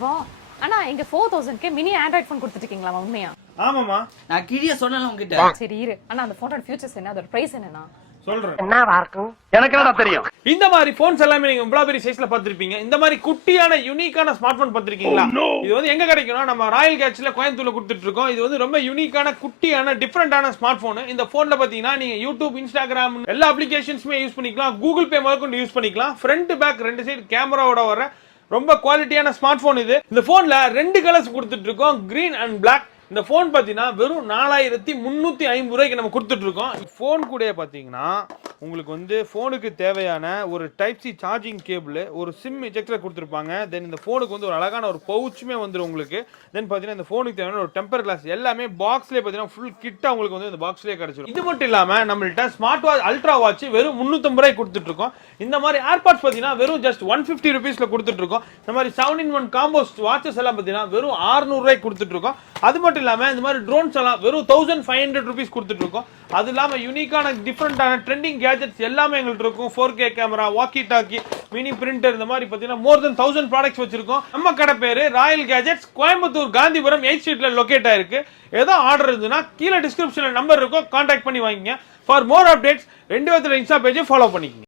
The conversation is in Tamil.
வா அண்ணா எங்க 4000க்கு மினி ஆண்ட்ராய்ட் ஃபோன் கொடுத்துட்டு இருக்கீங்களா உண்மையா? ஆமாமா, நான் கிழிய சொன்னேன் உங்ககிட்ட. சரி இரு அண்ணா, அந்த போனோட ஃபியூச்சர்ஸ் என்ன, அதோட பிரைஸ் என்னன்னா சொல்றேன். என்னவா இருக்கும் எனக்கு என்னடா தெரியும். இந்த மாதிரி போன்ஸ் எல்லாமே நீங்க இவ்வளவு பெரிய சைஸ்ல பாத்திருப்பீங்க. இந்த மாதிரி குட்டியான யூனிக்கான ஸ்மார்ட் போன் பாத்திருக்கீங்களா? இது வந்து எங்க கிடைக்கும்னா நம்ம ராயல் கேட்ச்ல கோயம்புத்தூர்ல கொடுத்துட்டு இருக்கோம். இது வந்து ரொம்ப யூனிக்கான குட்டியான டிஃபரெண்டான ஸ்மார்ட் போன். இந்த போன்ல பாத்தீங்கன்னா நீங்க யூடியூப், இன்ஸ்டாகிராம் எல்லா அப்ளிகேஷன்ஸுமே யூஸ் பண்ணிக்கலாம். கூகுள் பே முதற்கொண்டு யூஸ் பண்ணிக்கலாம். ஃப்ரண்ட் பேக் ரெண்டு சைடு கேமராவோட வர ரொம்ப குவாலிட்டியான ஸ்மார்ட் போன் இது. இந்த போன்ல ரெண்டு கலர்ஸ் கொடுத்துட்டு இருக்கோம், கிரீன் அண்ட் பிளாக். இந்த போன் பாத்தீங்கன்னா வெறும் 4350 ரூபாய்க்கு நம்ம கொடுத்துட்டு இருக்கோம். போன் கூட பாத்தீங்கன்னா உங்களுக்கு வந்து போனுக்கு தேவையான ஒரு டைப் சி சார்ஜிங் கேபிள், ஒரு சிம் எஜெக்டர் கொடுத்துருப்பாங்க. தென் இந்த போனுக்கு வந்து ஒரு அழகான ஒரு பவுச்சுமே வந்துடும் உங்களுக்கு. தென் பாத்தீங்கன்னா இந்த போனுக்கு தேவையான ஒரு டெம்பர் கிளாஸ் எல்லாமே பாக்ஸ்லேயே பாத்தீங்கன்னா ஃபுல் கிட்டா உங்களுக்கு வந்து இந்த பாக்ஸ்லேயே கிடைச்சிடும். இது மட்டும் இல்லாம நம்மள்ட்ட ஸ்மார்ட் வாட்ச், அல்ட்ரா வாட்ச் வெறும் 350 ரூபாய்க்கு கொடுத்துட்டு இருக்கோம். இந்த மாதிரி ஏர்பாட்ஸ் பாத்தீங்கன்னா வெறும் ஜஸ்ட் 150 ருபீஸ்ல கொடுத்துட்டு இருக்கோம். இந்த மாதிரி 7-in-1 காம்போ வாட்சஸ் எல்லாம் பாத்தீங்கன்னா வெறும் 600 ரூபாய்க்கு கொடுத்துட்டு இருக்கோம். அது மட்டும் இல்லாம இந்த மாதிரி ட்ரோன்ஸ் எல்லாம் வெறும் 1500 ருபீஸ் கொடுத்துட்டு இருக்கோம். அது இல்லாம யூனிக்கான டிஃபரெண்டான ட்ரெண்டிங் கேஜெட்ஸ் எல்லாமே எங்களுக்கு இருக்கும். 4K camera, walkie talkie, mini printer, இந்த மாதிரி பாத்தீங்கன்னா மோர் தென் 1000 ப்ராடக்ட்ஸ் வச்சிருக்கோம். நம்ம கடை பேரு Royal gadgets, Coimbatore Gandhipuram 8th ஸ்ட்ரீட்ல லொகேட் ஆயிருக்கு. ஏதோ ஆர்டர் இருந்துன்னா கீழே டிஸ்கிரிப்ஷன்ல நம்பர் இருக்கும், கான்டாக்ட் பண்ணி வாங்கிங்க. ஃபார் மோர் அப்டேட்ஸ் 2 இன்ஸ்டா பேஜை ஃபாலோ பண்ணிக்கங்க.